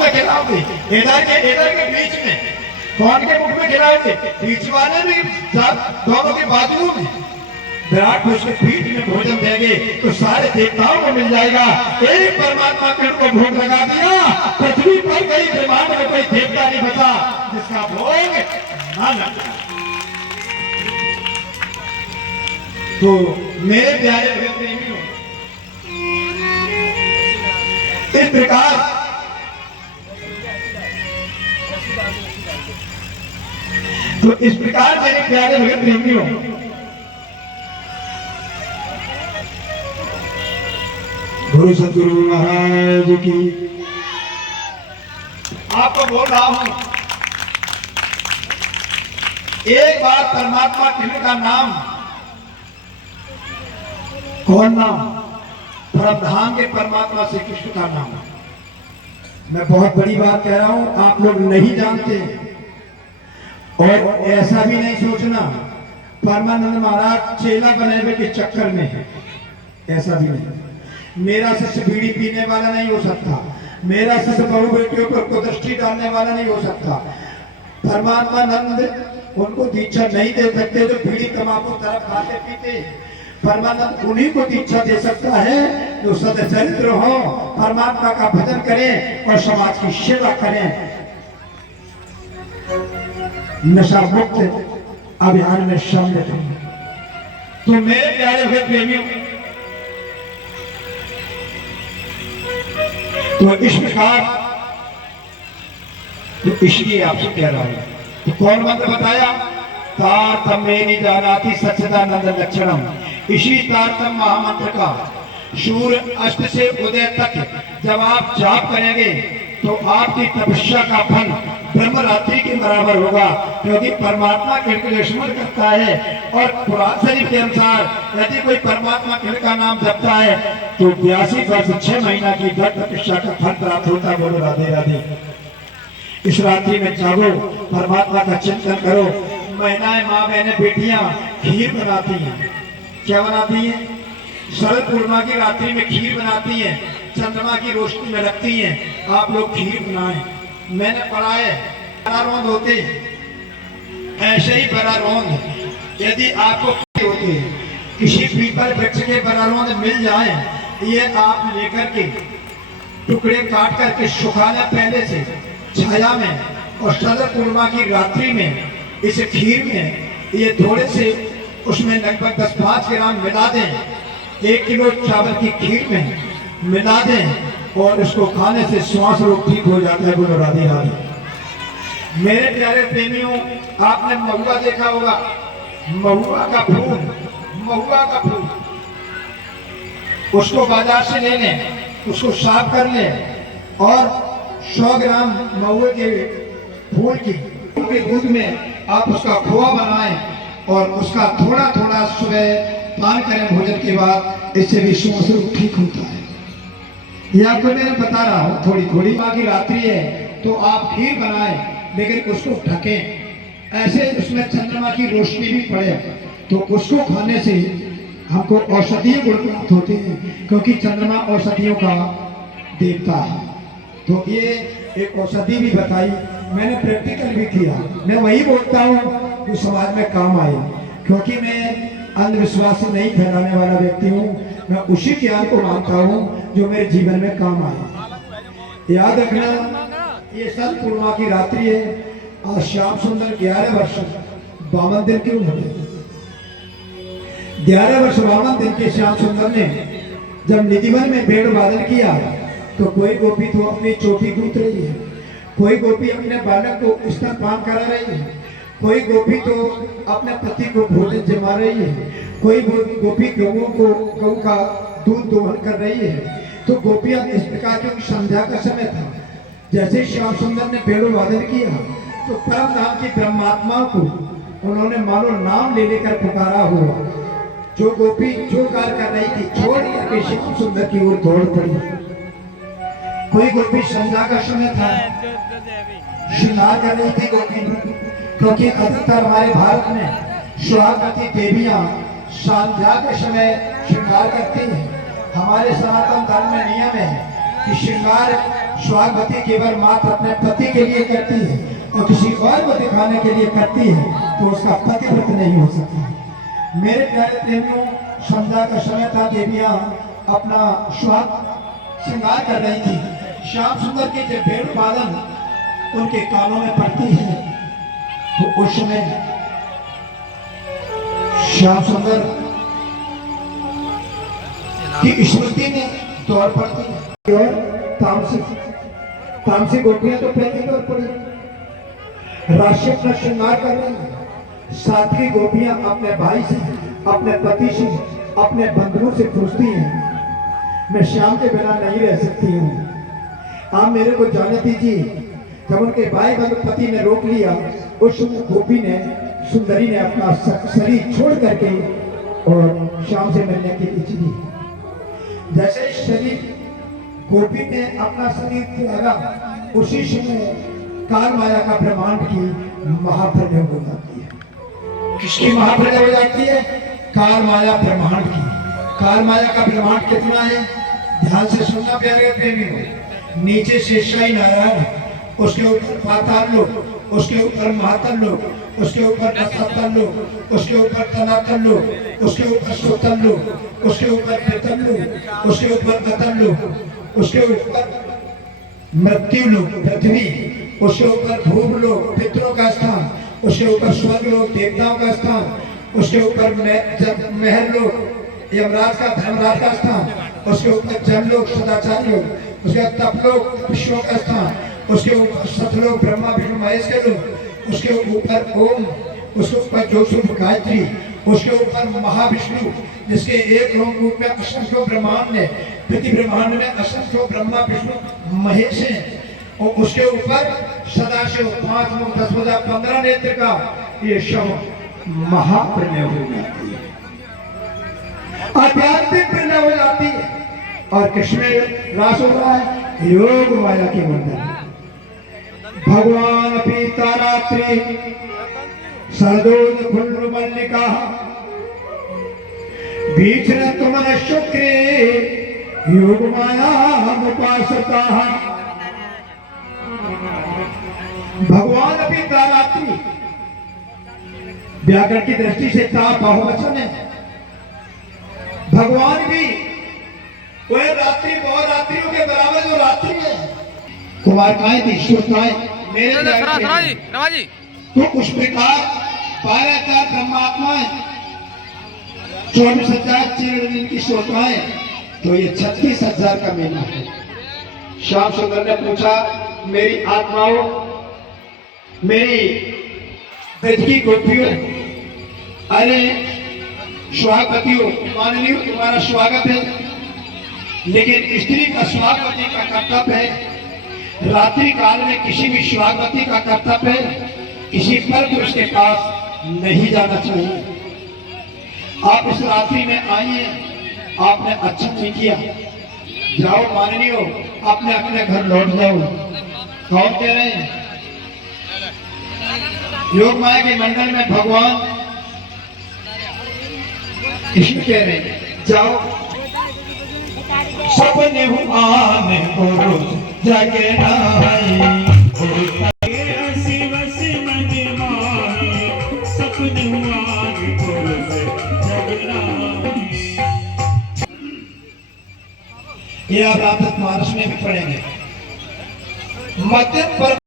में खिलाओगे? इधर के बीच में। कौन के मुख में खिलाओगे? बीच वाले भी दोनों के बाजुओं में। विराट को उसके पीठ में भोजन देंगे तो सारे देवताओं को मिल जाएगा। एक परमात्मा कृष्ण को भोग लगा दिया, पृथ्वी पर कई ब्रह्मांड में कोई देवता नहीं बचा जिसका भोग ना लगता। तो मेरे प्यारे प्रेमियों, इस प्रकार मेरे प्यारे भगत प्रेमियों, गुरु सतगुरु महाराज की आपको बोल रहा हूं, एक बार परमात्मा कृष्ण का नाम, कौन नाम? परमधाम के परमात्मा श्री कृष्ण का नाम। मैं बहुत बड़ी बात कह रहा हूं, आप लोग नहीं जानते और ऐसा भी नहीं सोचना परमानंद महाराज चेला बनाने के चक्कर में है, ऐसा भी नहीं। मेरा शिष्य बीड़ी पीने वाला नहीं हो सकता, मेरा शिष्य बहु बेटियों पर कुदृष्टि डालने वाला नहीं हो सकता। परमात्मानंद उनको दीक्षा नहीं दे सकते जो बीड़ी तंबाकू तरफ खाते पीते। परमानंद उन्हीं को दीक्षा दे सकता है जो सच्चरित्र हो, परमात्मा का भजन करें और समाज की सेवा करें, नशा मुक्त अभियान में शामिल हों। तो मेरे प्यारे हुए प्रेमियों, तो इस प्रकार तो इसलिए आपसे कह रहा हूं, तो कौन मंत्र बताया? तारतम्येन जानाति सच्चिदानंद लक्षणम। इसी तारतम्य महामंत्र का सूर्य अस्त से उदय तक जब आप जाप करेंगे तो आपकी तपस्या का फल ब्रह्म रात्रि के बराबर होगा, क्योंकि परमात्मा के स्मरण करता है। और पुराण शरीफ के अनुसार यदि कोई परमात्मा का नाम जपता है तो 82 वर्ष 6 महीना की दृढ़ तपस्या का फल प्राप्त होता है। बोलो राधे राधे। इस रात्रि में जागो, परमात्मा का चिंतन करो। महिलाएं, माँ बहनें, बेटियां खीर बनाती हैं। क्या बनाती हैं? शरद पूर्णिमा की रात्रि में खीर बनाती हैं, चंद्रमा की रोशनी में रखती हैं। आप लोग खीर बनाएं। मैंने पढ़ा है बरारोंद होते ऐसे ही बरारोंद यदि आपको होते किसी पीपल वृक्ष के बरारोंद मिल जाए, ये आप लेकर के टुकड़े काट करके सुखाना पहले से छाया में, और शरद पूर्णिमा की रात्रि में इस खीर में ये थोड़े से उसमें लगभग 10-5 ग्राम मिला दें। 1 किलो चावल की खीर में मिला दें और इसको खाने से श्वास रोग ठीक हो जाता है। बोलो राधे राधे। मेरे प्यारे प्रेमियों, आपने महुआ देखा होगा, महुआ का फूल, उसको बाजार से ले लें, उसको साफ कर लें और 100 ग्राम महुए के फूल के दूध में आप उसका खोआ बनाएं और उसका थोड़ा थोड़ा सुबह पान करें भोजन के बाद। इससे भी श्वास रोग ठीक होता है। ये आपको मैं बता रहा हूँ थोड़ी थोड़ी। की रात्रि है तो आप खीर बनाएं, लेकिन उसको ढकें, ऐसे उसमें चंद्रमा की रोशनी भी पड़े, तो उसको खाने से हमको औषधीय गुण प्राप्त होते हैं, क्योंकि चंद्रमा औषधियों का देवता है। तो ये एक औषधि भी बताई, मैंने प्रैक्टिकल भी किया। मैं वही बोलता हूँ जो समाज में काम आए, क्योंकि मैं अंधविश्वास से नहीं फैलाने वाला व्यक्ति हूँ। मैं उसी ज्ञान को मानता हूँ जो मेरे जीवन में काम आए। याद रखना, ये सन पूर्णिमा की रात्रि है। आज श्याम सुंदर 11 वर्ष 52 दिन के उम्र, 11 वर्ष 52 दिन के श्याम सुंदर ने जब निधिवन में भेड़ वादन किया तो कोई गोपी तो अपनी चोटी गूंथ रही है, कोई गोपी अपने बालक को स्तनपान करा रही है, कोई गोपी तो अपने पति को भोजन जमा रही है, कोई गोपी गऊ का दूध दोहन कर रही है। तो गोपियां इस प्रकार, क्योंकि संध्या का समय था, जैसे श्याम सुंदर ने भेड़ों वादन किया तो परम नाम की ब्रह्मात्मा को उन्होंने मानो नाम ले लेकर पुकारा हुआ। जो गोपी जो कार्य कर रही थी छोड़ करके श्याम सुंदर की ओर दौड़ पड़ी। कोई गोपी संध्या का समय था, श्रृंगार कर रही थी गोपी, क्योंकि अधिकतर हमारे भारत में सुहागवती देवियां संध्या के समय श्रृंगार करती हैं। हमारे सनातन धर्म में नियम है कि श्रृंगार सुहागवती केवल मात्र अपने पति के लिए करती है और किसी और को दिखाने के लिए करती है तो उसका पतिव्रत नहीं हो सकता। मेरे प्यारे प्रेमियों, संध्या का समय था, देवियां अपना सुहाग श्रृंगार कर रही थी। श्याम सुंदर की जब भेड़ू वादन उनके कानों में पड़ती है तो उस समय श्याम सुंदर की स्मृति में दौड़ पड़ती है और तामसिक गोपियां तो पहले दौड़ पड़ी। राशि अपना श्रृंगार कर रही है, सात्विकी गोपियां अपने भाई से, अपने पति से, अपने बंधुओं से पूछती हैं मैं श्याम के बिना नहीं रह सकती हूँ, आप मेरे को जाने दीजिए। जब उनके भाई बंधु पति ने रोक लिया, उस गोपी ने, सुंदरी ने अपना शरीर छोड़ करके और श्याम से मिलने की इच्छा दी। जैसे शरीर गोपी ने अपना शरीर त्यागा, उसी समय काल माया का ब्रह्मांड की महाप्रलय हो जाती है। किसकी महाप्रलय हो जाती है? काल माया ब्रह्मांड की। काल माया का ब्रह्मांड कितना है? ध्यान से सुनना प्यारे प्रेमियों। नीचे शेषाई नारायण, उसके ऊपर पाताल लोक, उसके ऊपर महातल लोक, उसके ऊपर रसातल लोक, उसके ऊपर तनातल लोक, उसके ऊपर सोतल लोक, उसके ऊपर पितल लोक, उसके ऊपर अतल लोक, उसके ऊपर मृत्यु लोक पृथ्वी, उसके ऊपर भूम लोक पितरों का स्थान, उसके ऊपर स्वर्ग लोक देवताओं का स्थान, उसके ऊपर महर लोक यमराज का धर्मराज का स्थान, उसके ऊपर जल लोक सदाचार लोक, उसके तप लोक विष्णु का स्थान, उसके ऊपर सतलोक ब्रह्मा विष्णु महेश के लोक, उसके ऊपर ओम, उसके ऊपर जोशुभ गायत्री, उसके ऊपर महाविष्णु जिसके एक रूप में असंख्य ब्रह्मांड है, प्रति ब्रह्मांड में असंख्य ब्रह्मा विष्णु महेश है, और उसके ऊपर सदाशिव 5 मुख 10 भुजा 15 नेत्र का ये सब महाप्रलय हो जाती है, आध्यात्मिक प्रलय हो जाती है। और कृष्ण रास हो रहा है योग माया के मंदिर। भगवान पीता रात्रि सरदोज फुल्ल मल्लिका बीच न तुमन शुक्र योग माया उपासता। भगवान अभी तारात्रि व्याकरण की दृष्टि से ता बहुवचन है। भगवान भी वह रात्रि बहुत रात्रियों के बराबर जो रात्रि है। कुमारकाएं थी श्रोताएं मेरे तो उस प्रकार 12,000 ब्रह्मात्माएं 24,000 चिरदिन की श्रोताएं, तो ये 36,000 का मेला है। श्याम सुंदर ने पूछा मेरी आत्माओं, मेरी ब्रज की गोपियों, अरे स्वागतियों, माननीय तुम्हारा स्वागत है, लेकिन स्त्री का स्वागवती का कर्तव्य है, रात्रि काल में किसी भी स्वागवती का कर्तव्य है किसी पर पुरुष के पास नहीं जाना चाहिए। आप इस रात्रि में आइए, आपने अच्छा नहीं किया, जाओ माननीय अपने अपने घर लौट जाओ। कौन कह रहे हैं? योग माया के मंडल में भगवान कृष्ण कह रहे हैं जाओ सपने हुआने को जगे ये आप रात मार्च में भी पढ़ेंगे। मध्यम पर